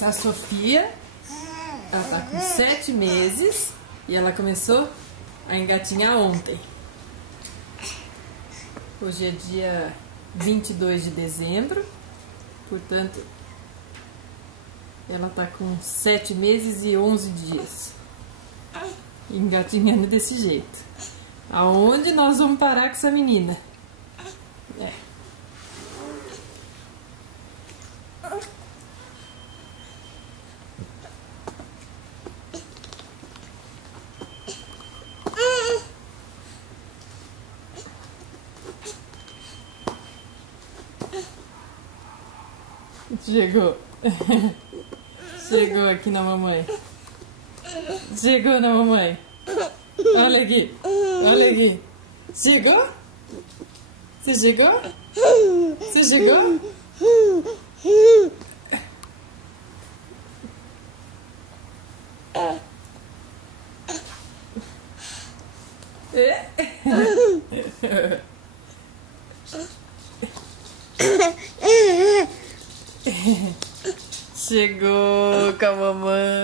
Essa é a Sofia. Ela tá com 7 meses e ela começou a engatinhar ontem. Hoje é dia 22 de dezembro, portanto, ela tá com 7 meses e 11 dias. Engatinhando desse jeito. Aonde nós vamos parar com essa menina? É. Chegou. Chegou aqui na mamãe. Chegou na mamãe. Olha aqui. Olha aqui. Chegou? Você chegou? Você chegou? Chegou com a mamãe.